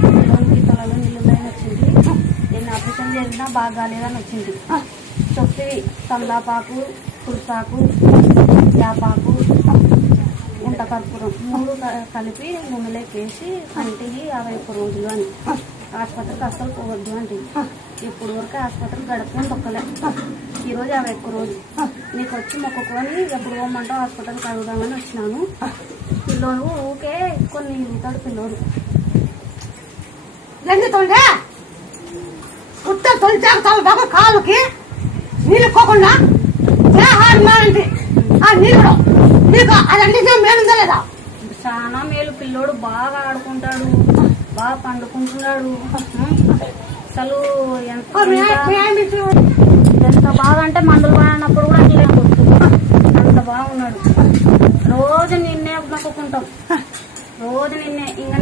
పిల్లోనికి తలలో నీళ్ళున్నాయని వచ్చింది. ఎన్ని ఆపరేషన్ చేసినా బాగా కాలేదని వచ్చింది. చొప్పి తమలాపాకు, తులసాకు, యాపాకు, గుంట కర్పూరం 3 కలిపి నూనెలోకి వేసి కంటికి 51 రోజులు అని ఆసుపత్రికి అస్సలు పోవద్దు అంటే ఇప్పుడు వరకు ఆసుపత్రికి గడుపుకొని తొక్కలే. ఈరోజు 51 రోజు నీకు వచ్చి మొక్కుకొని ఎప్పుడు పోమంటావు హాస్పిటల్కి అడుగుదామని వచ్చినాను. పిల్లోడు ఊకే కొన్ని ఉంటాడు పిల్లోడు ఎందుకంటే ఉత్త తొలిచాకు బాగా కాలుకి నీళ్ళు పోకుండా అంటే ఆ నీళ్ళు నీకు అదంటే మేలుందా లేదా? చాలా మేలు. పిల్లోడు బాగా ఆడుకుంటాడు, బాగా పండుకుంటున్నాడు. అసలు ఎంత బాగా అంటే మందులు వాడినప్పుడు కూడా అట్లే అంత బాగున్నాడు. రోజు నిన్నే మొక్కుకుంటాం, రోజు నిన్నే. ఇంకా